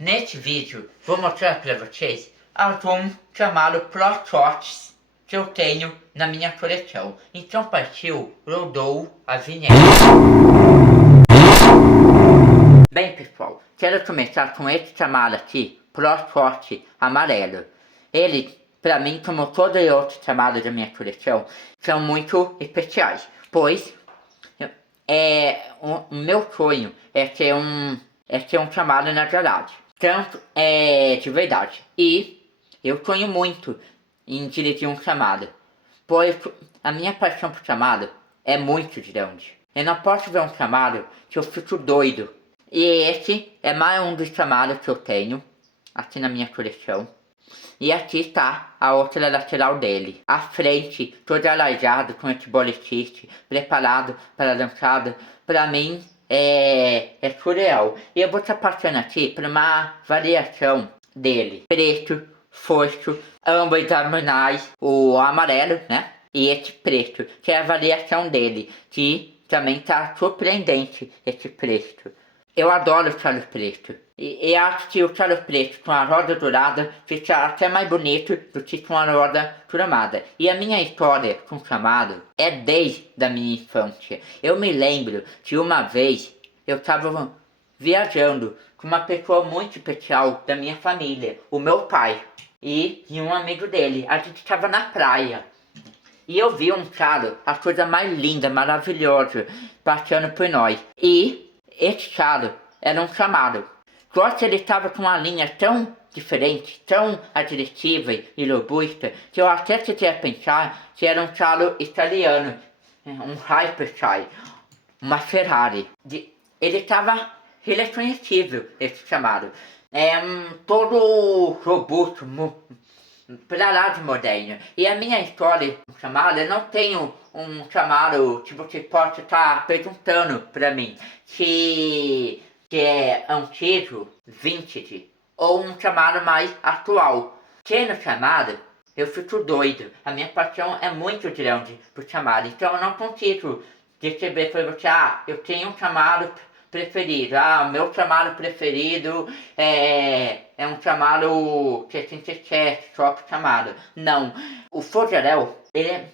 Neste vídeo vou mostrar para vocês algum chamado Pro Shots que eu tenho na minha coleção. Então partiu, rodou a vinheta. Bem pessoal, quero começar com esse chamado aqui, Pro Shot amarelo. Ele, para mim, como todo outro chamado da minha coleção, são muito especiais, pois o meu sonho é ter um chamado na garagem. Tanto de verdade. E eu sonho muito em dirigir um chamado, pois a minha paixão por chamado é muito grande. Eu não posso ver um chamado que eu fico doido. E esse é mais um dos chamados que eu tenho aqui na minha coleção. E aqui está a outra lateral dele. A frente, todo alajado com esse boletite, preparado para a lançada. Para mim, é surreal. E eu vou estar passando aqui por uma variação dele. Preto, fosco, ambos harmonais. O amarelo, né? E esse preto, que é a variação dele. Que também está surpreendente, esse preto. Eu adoro o chalo preto. E acho que o chalo preto com a roda dourada fica até mais bonito do que com a roda cromada. E a minha história com o chamado é desde a minha infância. Eu me lembro que uma vez eu estava viajando com uma pessoa muito especial da minha família, o meu pai e um amigo dele. A gente estava na praia. E eu vi um chalo, a coisa mais linda, maravilhosa, passando por nós. E esse chalo era um chamado. Só que ele estava com uma linha tão diferente, tão agressiva e robusta, que eu até cheguei a pensar que era um chalo italiano, um Hypercar, uma Ferrari. Ele estava reconhecível, esse chamado. Todo robusto, pra lá de moderno. E a minha história chamada, eu não tenho um chamado que você pode estar perguntando pra mim se é antigo, vintage, ou um chamado mais atual. Tendo chamado, eu fico doido. A minha paixão é muito grande por chamado, então eu não consigo descrever para você, eu tenho um chamado preferido. O meu chamado preferido é um chamado 67, só por chamado. Não, o Fogerel, ele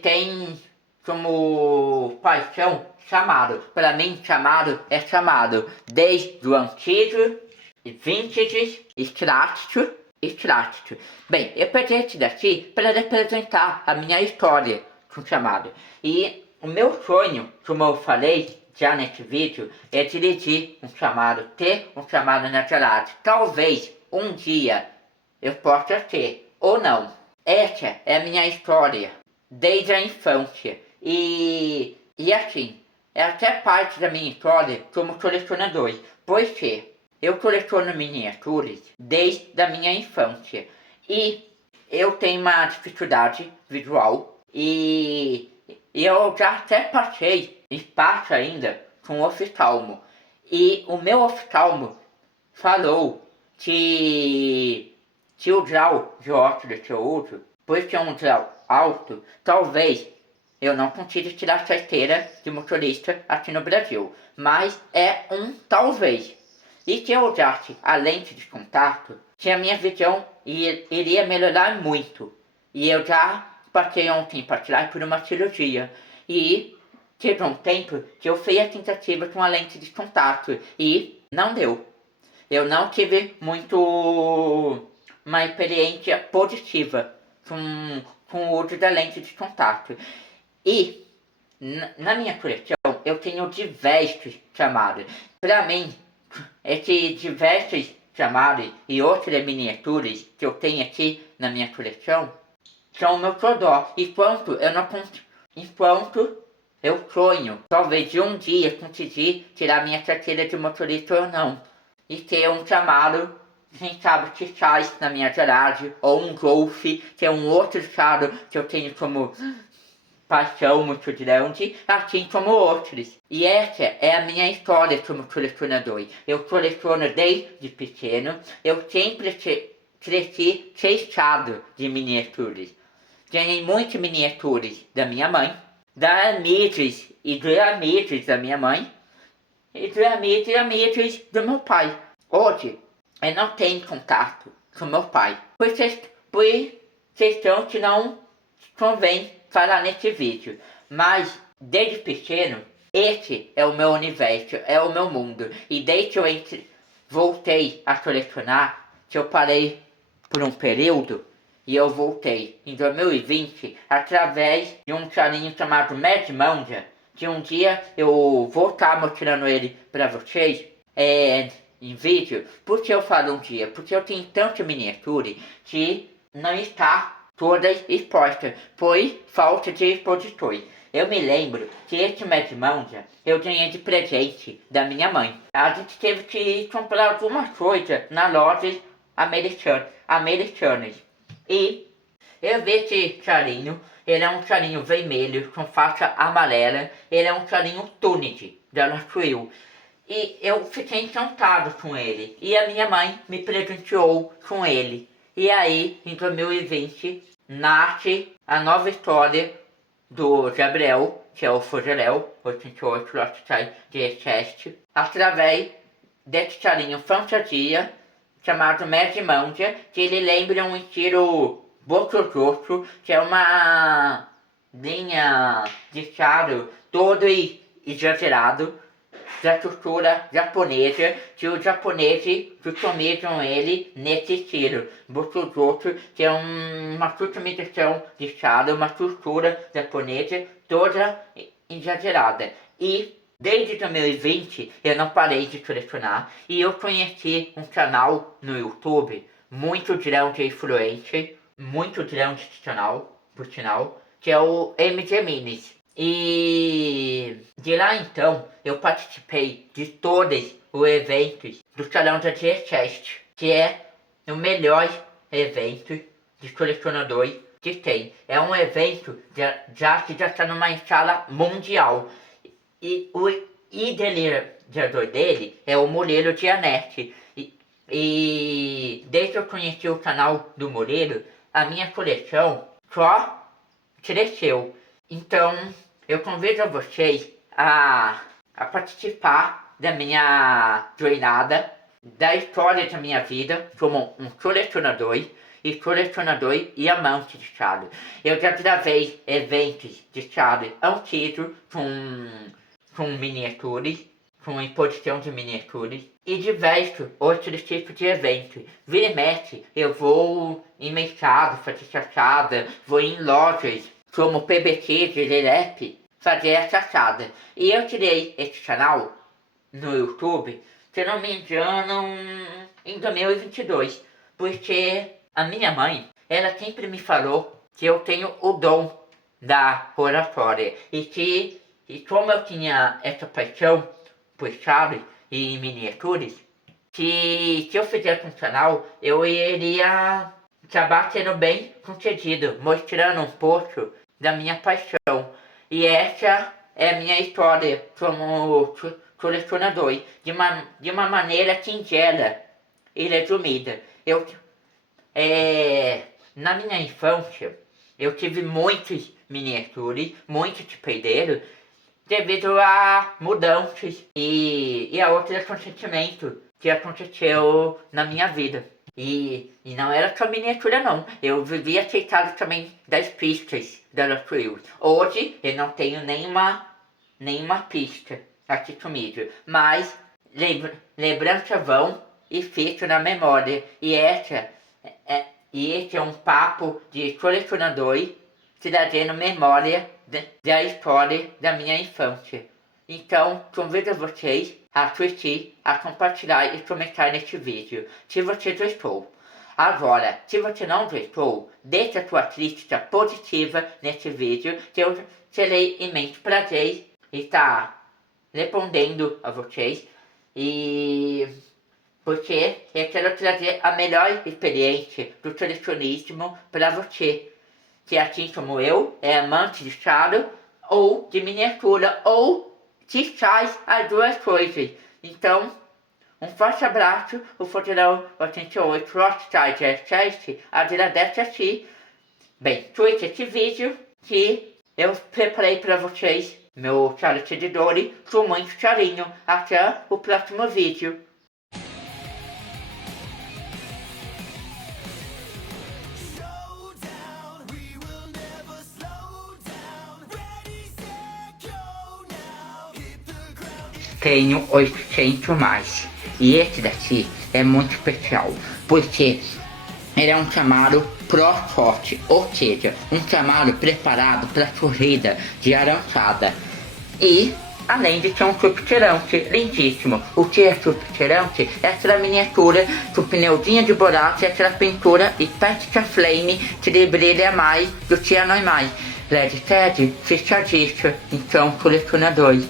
tem como paixão chamado. Para mim, chamado é chamado desde o antigo, vintage, extrato. Bem, eu peguei esse daqui para representar a minha história com chamado. E o meu sonho, como eu falei já nesse vídeo, é dirigir um chamado, ter um chamado na garagem. Talvez um dia eu possa ter, ou não. Essa é a minha história desde a infância. E assim, é até parte da minha história como colecionador, pois que eu coleciono miniaturas desde a minha infância. E eu tenho uma dificuldade visual e eu já até passei e passo ainda com o oftalmo. E o meu oftalmo falou que o grau de óculos que eu uso, pois que é um grau alto, talvez eu não consiga tirar a carteira de motorista aqui no Brasil. Mas é um talvez. E se eu usasse a lente de contato, que a minha visão iria melhorar muito. E eu já passei ontem para tirar por uma cirurgia. E teve um tempo que eu fiz a tentativa com a lente de contato e não deu. Eu não tive uma experiência positiva com o uso da lente de contato. E na minha coleção eu tenho diversos chamados. Para mim, esses diversos chamados e outras miniaturas que eu tenho aqui na minha coleção são o meu xodó. Enquanto eu sonho, talvez um dia conseguir tirar minha carteira de motorista ou não, e ter um chamado, quem sabe, que sai na minha garagem, ou um Golf, que é um outro chamado que eu tenho como paixão muito grande, assim como outros. E essa é a minha história como colecionador. Eu coleciono desde pequeno, eu sempre cresci fechado de miniaturas. Ganhei muitas miniaturas da minha mãe, da amigos e de amigos da minha mãe, e amigos do meu pai. Hoje, eu não tenho contato com meu pai, por questão que não convém falar nesse vídeo. Mas, desde pequeno, esse é o meu universo, é o meu mundo. E desde que eu voltei a colecionar, que eu parei por um período, e eu voltei em 2020 através de um carinho chamado Mad Manja, que um dia eu vou estar mostrando ele pra vocês em vídeo. Por que eu falo um dia? Porque eu tenho tanta miniatura que não está todas expostas, pois falta de expositores. Eu me lembro que esse Mad Manja eu ganhei de presente da minha mãe. A gente teve que comprar alguma coisa na loja americanas. E eu vi esse charinho, ele é um charinho vermelho com faixa amarela, ele é um charinho Tuned da Latwil. E eu fiquei encantado com ele. E a minha mãe me presenteou com ele. E aí, em 2020, nasce a nova história do Gabriel, que é o Fogeléu, 88 Lifestyle de Chest, através desse charinho fantasia chamado Mad Manja, que ele lembra um estilo Botojoto, que é uma linha de charo todo exagerado da cultura japonesa, que os japoneses customizam ele nesse estilo. Botojoto, que é uma customização de charo, uma cultura japonesa toda exagerada. E desde 2020 eu não parei de colecionar e eu conheci um canal no YouTube muito grande e influente, muito grande de canal, por sinal, que é o MG Minis. E de lá então eu participei de todos os eventos do Salão da G-Chest, que é o melhor evento de colecionador que tem. É um evento que já está numa escala mundial. E o idealizador dele é o Murilo Gianetti. E desde que eu conheci o canal do Murilo, a minha coleção só cresceu. Então, eu convido a vocês a participar da minha jornada, da história da minha vida como um colecionador e amante de charo. Eu já gravei eventos de charo antigos com miniaturas, com imposição de miniaturas e diversos outros tipos de eventos. Vira e mexe, eu vou em mercado fazer chachada, vou em lojas como PBT, Gererep, fazer a chachada. E eu tirei esse canal no YouTube, se não me engano, em 2022, porque a minha mãe, ela sempre me falou que eu tenho o dom da oratória e como eu tinha essa paixão por chave e miniaturas, que se eu fizesse um canal, eu iria acabar sendo bem concedido, mostrando um pouco da minha paixão. E essa é a minha história como colecionador, de uma maneira singela e resumida. Na minha infância, eu tive muitos miniaturas, muitos tipeiros, devido a mudanças e a outros acontecimentos que aconteceu na minha vida. E não era só miniatura não, eu vivia aceitado também das pistas da Latwil. Hoje eu não tenho nenhuma pista aqui comigo, mas lembranças vão e ficam na memória. E esse é um papo de colecionador trazendo memória da história da minha infância. Então, convido vocês a curtir, a compartilhar e comentar neste vídeo, se você gostou. Agora, se você não gostou, deixe a sua crítica positiva neste vídeo, que eu terei imenso prazer em estar respondendo a vocês. E porque eu quero trazer a melhor experiência do colecionismo para você, que assim como eu, é amante de charo ou de miniatura, ou que faz as duas coisas. Então, um forte abraço, o Fotelão 88 Rockstar Chest agradece a ti. Bem, curte esse vídeo que eu preparei para vocês Meu caro seguidores, com muito carinho. Até o próximo vídeo. Tenho 800 mais. E esse daqui é muito especial, porque ele é um Camaro Pro Forte, ou seja, um Camaro preparado para corrida de arrancada. E além de ser um subtirante lindíssimo. O que é subtirante? É aquela miniatura com pneuzinho de borracha, aquela pintura e Petka Flame que ele brilha mais do que a normais. LED TED fechadíssimo, então colecionadores.